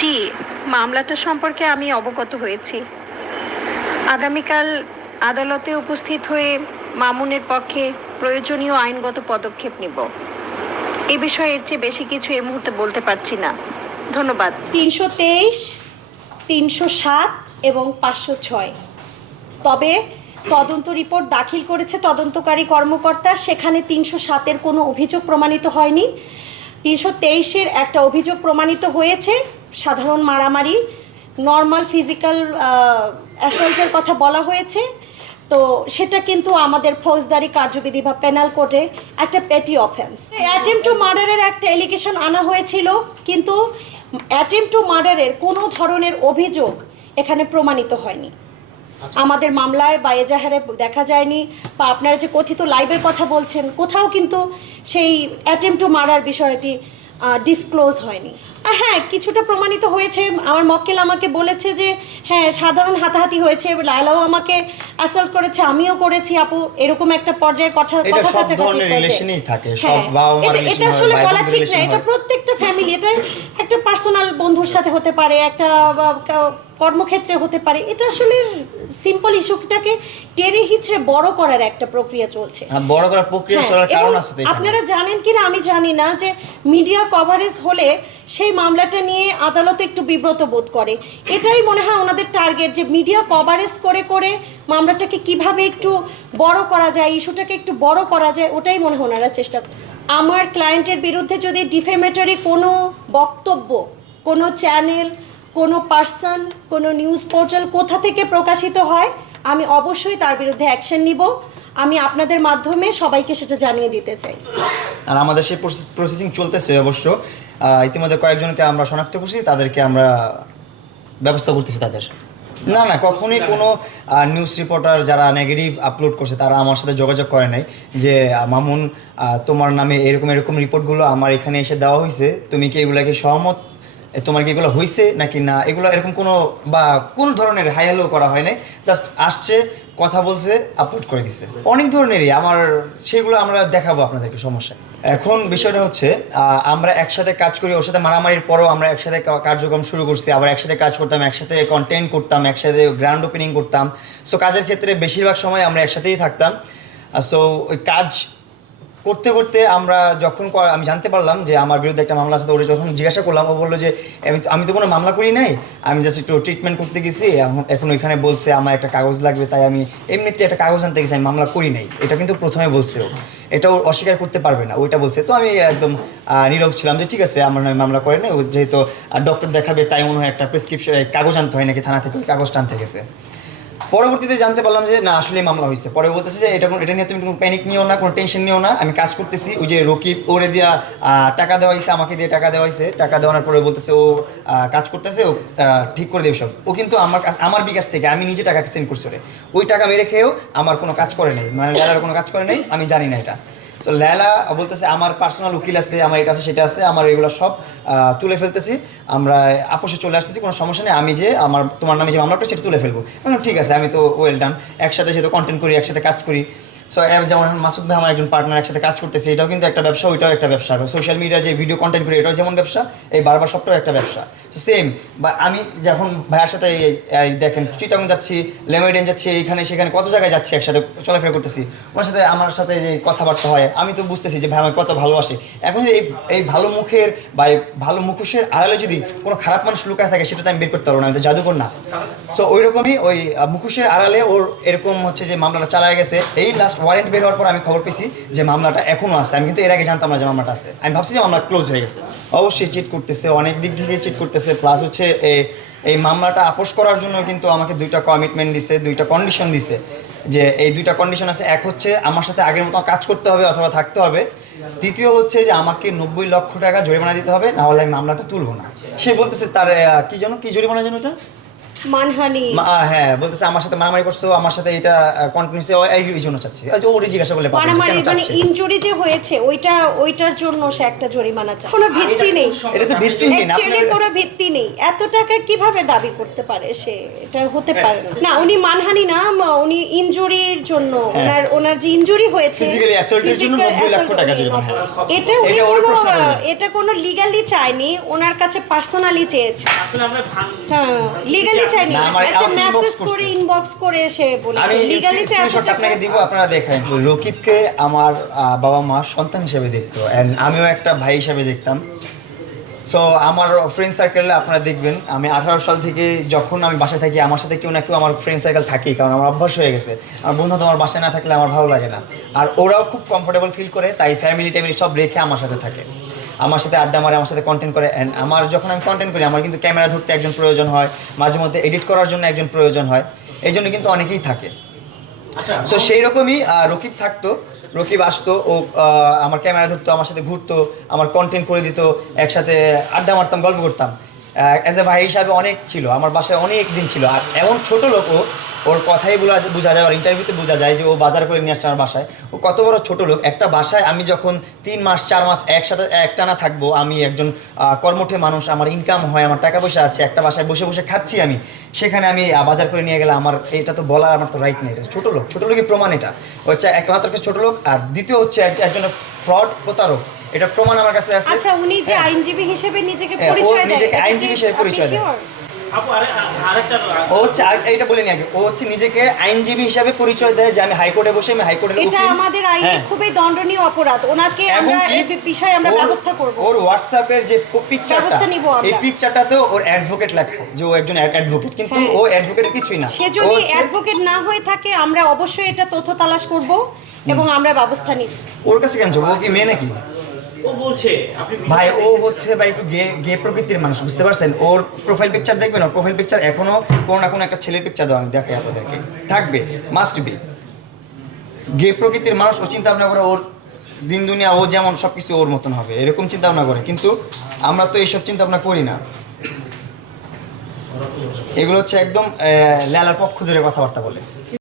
জি, মামলাটা সম্পর্কে আমি অবগত হয়েছি। আগামীকাল আদালতে উপস্থিত হয়ে মামুনের পক্ষে প্রয়োজনীয় আইনগত পদক্ষেপ নিব। এ বিষয়ে এর চেয়ে বেশি কিছু এই মুহূর্তে বলতে পারছি না। ধন্যবাদ। তিনশো তেইশ, তিনশো সাত এবং পাঁচশো ছয়। তবে তদন্ত রিপোর্ট দাখিল করেছে তদন্তকারী কর্মকর্তা, সেখানে তিনশো সাতের কোনো অভিযোগ প্রমাণিত হয়নি। তিনশো তেইশের একটা অভিযোগ প্রমাণিত হয়েছে। সাধারণ মারামারি নর্মাল ফিজিক্যাল অ্যাসল্টের কথা বলা হয়েছে। তো সেটা কিন্তু আমাদের ফৌজদারি কার্যবিধি বা পেনাল কোর্টে একটা পেটি অফেন্স অ্যাটেম্প টু মার্ডারের একটা এলিগেশন আনা হয়েছিল কিন্তু অ্যাটেম্প টু মার্ডারের কোনো ধরনের অভিযোগ এখানে প্রমাণিত হয়নি। আমাদের মামলায় বা এজাহারে দেখা যায়নি বা আপনারা যে কথিত লাইভের কথা বলছেন কোথাও কিন্তু সেই অ্যাটেম্প টু মার্ডার বিষয়টি ডিসক্লোজ হয়নি। হ্যাঁ কিছুটা প্রমাণিত হয়েছে। আমার মক্কেল আমাকে বলেছে যে হ্যাঁ সাধারণ হাতাহাতি হয়েছে লায়লাও আমাকে অ্যাসল্ট করেছে আমিও করেছি আপু। এরকম একটা পর্যায়ে কথা কথা সব কাটাকাটি ধরনের থাকে। সব হ্যাঁ, বাবা মা এটা- এটা আসলে বলা ঠিক না। এটা প্রত্যেকটা ফ্যামিলি এটা একটা পার্সোনাল বন্ধুর সাথে হতে পারে একটা কর্মক্ষেত্রে হতে পারে। এটা আসলে সিম্পল ইস্যুটাকে টেনে হিচড়ে বড় করার একটা প্রক্রিয়া চলছে। হ্যাঁ বড় করার প্রক্রিয়া হ্যাঁ, চলার কারণ আছে আপনারা জানেন কিনা আমি জানি না যে মিডিয়া কভারেজ হলে সেই মামলাটা নিয়ে আদালত একটু বিব্রত বোধ করে। এটাই মনে হয় ওনাদের টার্গেট যে মিডিয়া কভারেজ করে করে মামলাটাকে কীভাবে একটু বড় করা যায় ইস্যুটাকে একটু বড় করা যায় ওটাই মনে হয় ওনারা চেষ্টা আমার ক্লায়েন্টের বিরুদ্ধে যদি ডিফেমেটরি কোনো বক্তব্য কোনো চ্যানেল কোনো পার্সন কোনো নিউজ পোর্টাল কোথা থেকে প্রকাশিত হয় আমি অবশ্যই তার বিরুদ্ধে অ্যাকশন নিব। আমি আপনাদের মাধ্যমে সবাইকে সেটা জানিয়ে দিতে চাই। আর আমাদের সেই প্রসেসিং চলতেছে অবশ্য। ইতিমধ্যে কয়েকজনকে আমরা শনাক্ত করছি তাদেরকে আমরা ব্যবস্থা করতেছি তাদের। না না কখনোই কোনো নিউজ রিপোর্টার যারা নেগেটিভ আপলোড করছে তারা আমার সাথে যোগাযোগ করে নাই যে মামুন তোমার নামে এরকম এরকম রিপোর্টগুলো আমার এখানে এসে দেওয়া হয়েছে। তুমি কি এগুলাকে সহমত তোমার কি এগুলো হয়েছে নাকি না? এগুলো এরকম কোনো বা কোন ধরনের হাই হ্যালো করা হয় নাই? জাস্ট আসছে, কথা বলছে আপলোড করে দিছে। অনেক ধরনেরই। আমার সেগুলো আমরা দেখাবো আপনাদেরকে, সমস্যা এখন বিষয়টা হচ্ছে আমরা একসাথে কাজ করি, ওর সাথে মারামারির পরও আমরা একসাথে কার্যক্রম শুরু করছি। আবার একসাথে কাজ করতাম, একসাথে কন্টেন্ট করতাম, একসাথে গ্র্যান্ড ওপেনিং করতাম। সো কাজের ক্ষেত্রে বেশিরভাগ সময় আমরা একসাথেই থাকতাম। সো ওই কাজ করতে করতে আমরা যখন আমি জানতে পারলাম যে আমার বিরুদ্ধে একটা মামলা আছে, তো ওরা যখন জিজ্ঞাসা করলাম, ও বলল যে, আমি তো- আমি তো কোনো মামলা করি নাই, আমি জাস্ট একটু ট্রিটমেন্ট করতে গেছি, এখন এখন ওইখানে বলছে আমার একটা কাগজ লাগবে, তাই আমি এমনিতে একটা কাগজ আনতে গেছি, আমি মামলা করি নাই। এটা কিন্তু প্রথমে বলছে ও। এটা ও অস্বীকার করতে পারবে না, ওইটা বলছে। তো আমি একদম নীরব ছিলাম যে, ঠিক আছে, আমার নামে মামলা করে ও যেহেতু ডক্টর দেখাবে, তাই মনে হয় একটা প্রেসক্রিপশন কাগজ আনতে হয় নাকি, থানা থেকে কাগজটা আনতে গেছে। পরবর্তীতে জানতে পারলাম যে, না, আসলে মামলা হয়েছে। পরে বলতেছে যে, এটা এটা নিয়ে তুমি কোনো প্যানিক নিও না, কোনো টেনশন নিও না। আমি কাজ করতেছি, ওই যে রকিব, ওরে দিয়া টাকা দেওয়া হয়েছে, আমাকে দিয়ে টাকা দেওয়া হয়েছে। টাকা দেওয়ার পরে বলতেছে, ও কাজ করতেছে, ও ঠিক করে দেবে সব। ও কিন্তু আমার আমার বিকাশ থেকে, আমি নিজে টাকা সেন্ড করছি ওই টাকা মেরে খেয়েও আমার কোনো কাজ করে নাই। মানে যারা কোনো কাজ করে নাই, আমি জানি না এটা। সো লেলা বলতেছে, আমার পার্সোনাল উকিল আছে, আমার এটা আছে, সেটা আছে, আমার এগুলো সব তুলে ফেলতেছি। আমরা আপোষে চলে আসতেছি, কোনো সমস্যা নেই। আমি যে আমার, তোমার নামে যে মামলাটা, সেটা তুলে ফেলব। ঠিক আছে, আমি তো ওয়েল ডান একসাথে যেহেতু কন্টেন্ট করি, একসাথে কাজ করি। সো যেমন ভাই আমার একজন পার্টনার একসাথে কাজ করতেছে, এটাও কিন্তু একটা ব্যবসা, ওইটাও একটা ব্যবসা। সোশ্যাল মিডিয়া যে ভিডিও কন্টেন্ট করি এটাও যেমন ব্যবসা, এই বারবার একটা ব্যবসা। সেম বা আমি যখন সাথে দেখেন, চিটাগং যাচ্ছি লেমেডেন যাচ্ছি সেখানে কত জায়গায় যাচ্ছি একসাথে চলাফেরা করতেছি, ওনার সাথে আমার সাথে যে কথাবার্তা হয়, আমি তো বুঝতেছি যে ভাই আমাকে কত ভালোবাসে। এখন এই এই ভালো মুখের বা এই ভালো মুখোশের আড়ালে যদি কোনো খারাপ মানুষ লুকায় থাকে, সেটা তো আমি বের করতে পারব না, আমি তো জাদুকর না। সো ওই রকমই ওই মুখোশের আড়ালে ওর এরকম হচ্ছে যে মামলাটা চালায় গেছে, এই লাস্ট ওয়ারেন্ট বের হওয়ার পর আমি খবর পেয়েছি যে মামলাটা এখনও আছে। আমি কিন্তু এর আগে জানতাম না যে মামলাটা আছে। আমি ভাবছি যে মামলা ক্লোজ হয়ে গেছে। অবশ্যই চিট করতেছে, অনেক দিক থেকে চিট করতেছে প্লাস হচ্ছে এই মামলাটা আপোষ করার জন্য কিন্তু আমাকে দুইটা কমিটমেন্ট দিছে, দুইটা কন্ডিশন দিছে যে এই দুইটা কন্ডিশন আছে। এক হচ্ছে আমার সাথে আগের মতো কাজ করতে হবে অথবা থাকতে হবে। দ্বিতীয় হচ্ছে যে আমাকে নব্বই লক্ষ টাকা জরিমানা দিতে হবে, না হলে আমি মামলাটা তুলবো না। সে বলতেছে তার কি যেন, কি জরিমানা যেন এটা মানহানি। হ্যাঁ বলতেছে আমার সাথে মারামারি করছ আমার সাথে এটা কন্টিনিউসলি এই জন্য চাচ্ছে। এই ওরই জিজ্ঞাসা করলে মারামারি মানে ইনজুরি যে হয়েছে ওইটা ওইটার জন্য সে একটা জরিমানা চায়। কোনো ভিত্তি নেই। এটা তো ভিত্তিহীন অ্যাকচুয়ালি কোনো ভিত্তি নেই। এত টাকা কীভাবে দাবি করতে পারে সে? এটা হতে পারে না। না উনি মানহানি না উনি ইনজুরির জন্য ওনার ওনার যে ইনজুরি হয়েছে হ্যাঁ। Physically জন্য 90 লক্ষ টাকা জরিমানা, হ্যাঁ। এটা উনি এটা কোনো এটা কোনো লিগালি চায়নি ওনার কাছে পার্সোনালি চেয়েছে। আসলে আমরা হ্যাঁ লিগালি চাইনি একটা মেসেজ করে ইনবক্স করে সে বলেছে। লিগালি স্ক্রিনশট আপনাকে দিব আপনারা দেখেন। রকিবকে আমার বাবা মা সন্তান হিসেবে দেখতো। অ্যান্ড আমিও একটা ভাই হিসেবে দেখতাম। সো আমার ফ্রেন্ড সার্কেলে আপনারা দেখবেন আমি আঠারো সাল থেকে যখন আমি বাসায় থাকি আমার সাথে কেউ না কেউ আমার ফ্রেন্ড সার্কেল থাকেই কারণ আমার অভ্যাস হয়ে গেছে। আমার বন্ধু তো আমার বাসায় না থাকলে আমার ভালো লাগে না। আর ওরাও খুব কমফোর্টেবল ফিল করে তাই ফ্যামিলি ট্যামিলি সব রেখে আমার সাথে থাকে। আমার সাথে আড্ডা মারে আমার সাথে কন্টেন্ট করে অ্যান্ড আমার যখন আমি কন্টেন্ট করি আমার কিন্তু ক্যামেরা ধরতে একজন প্রয়োজন হয় মাঝে মধ্যে এডিট করার জন্য একজন প্রয়োজন হয় এই জন্য কিন্তু অনেকেই থাকে। আচ্ছা সো সেই রকমই রকিব থাকতো রকিব আসতো ও আমার ক্যামেরা ধরতো আমার সাথে ঘুরতো আমার কন্টেন্ট করে দিত একসাথে আড্ডা মারতাম গল্প করতাম। অ্যাজ এ ভাই হিসাবে অনেক ছিল, আমার বাসায় অনেক দিন ছিল। আর এমন ছোট লোক ও ওর কথাই বোঝা বোঝা যায়, ওর ইন্টারভিউতে বোঝা যায় যে ও বাজার করে নিয়ে আসছে আমার বাসায়। ও কত বড় ছোট লোক। একটা বাসায় আমি যখন তিন মাস, চার মাস একসাথে একটানা থাকব, আমি একজন কর্মঠে মানুষ, আমার ইনকাম হয়, আমার টাকা পয়সা আছে, একটা বাসায় বসে বসে খাচ্ছি আমি। সেখানে আমি বাজার করে নিয়ে গেলে আমার এটা তো বলার আমার তো রাইট নেই, এটা ছোট লোক। ছোট লোকের প্রমাণ এটা। হচ্ছে একমাত্র ছোট লোক। আর দ্বিতীয় হচ্ছে একজন ফ্রড প্রতারক। এটা প্রমাণ আমার কাছে আছে। আচ্ছা উনি যে হ্যাঁ। আইনজীবী হিসেবে নিজেকে হ্যাঁ, পরিচয় দেয় নিজেকে এটা আইনজীবী হিসেবে পরিচয় দেয়। আপু আরে আরেকটা ও হচ্ছে আর এইটা বলিনি আগে ও হচ্ছে নিজেকে আইনজীবী হিসাবে পরিচয় দেয় যে আমি হাইকোর্টে বসে আমি হাইকোর্টের এটা আমাদের আইনে হ্যাঁ। খুবই দণ্ডনীয় অপরাধ। ওনাকে আমরা এই বিষয়ে আমরা ব্যবস্থা করব। ওর হোয়াটসঅ্যাপের যে পিকচারটা ব্যবস্থা নিবো আমরা। এই পিকচারটাতেও ওর অ্যাডভোকেট লেখা যে ও একজন অ্যাডভোকেট কিন্তু। ও অ্যাডভোকেটের কিছুই না। সে যদি অ্যাডভোকেট না হয়ে থাকে আমরা অবশ্যই এটা তথ্য তালাশ করব এবং আমরা ব্যবস্থা নিব। ওর কাছে কেন যাব? ও কি মেয়ে নাকি? ভাই ও হচ্ছে ভাই একটু গে গে প্রকৃতির মানুষ বুঝতে পারছেন? ওর প্রোফাইল পিকচার দেখবেন ওর প্রোফাইল পিকচার এখনও কোনো না কোনো একটা ছেলের পিকচার দাও আমি দেখাই আপনাদেরকে। থাকবে মাস্ট বি গে প্রকৃতির মানুষ ও চিন্তা ভাবনা করে ওর দিন দুনিয়া ও যেমন সব কিছু ওর মতন হবে এরকম চিন্তা ভাবনা করে। কিন্তু আমরা তো এইসব চিন্তা ভাবনা করি না। এগুলো হচ্ছে একদম লেলার পক্ষ ধরে কথাবার্তা বলে।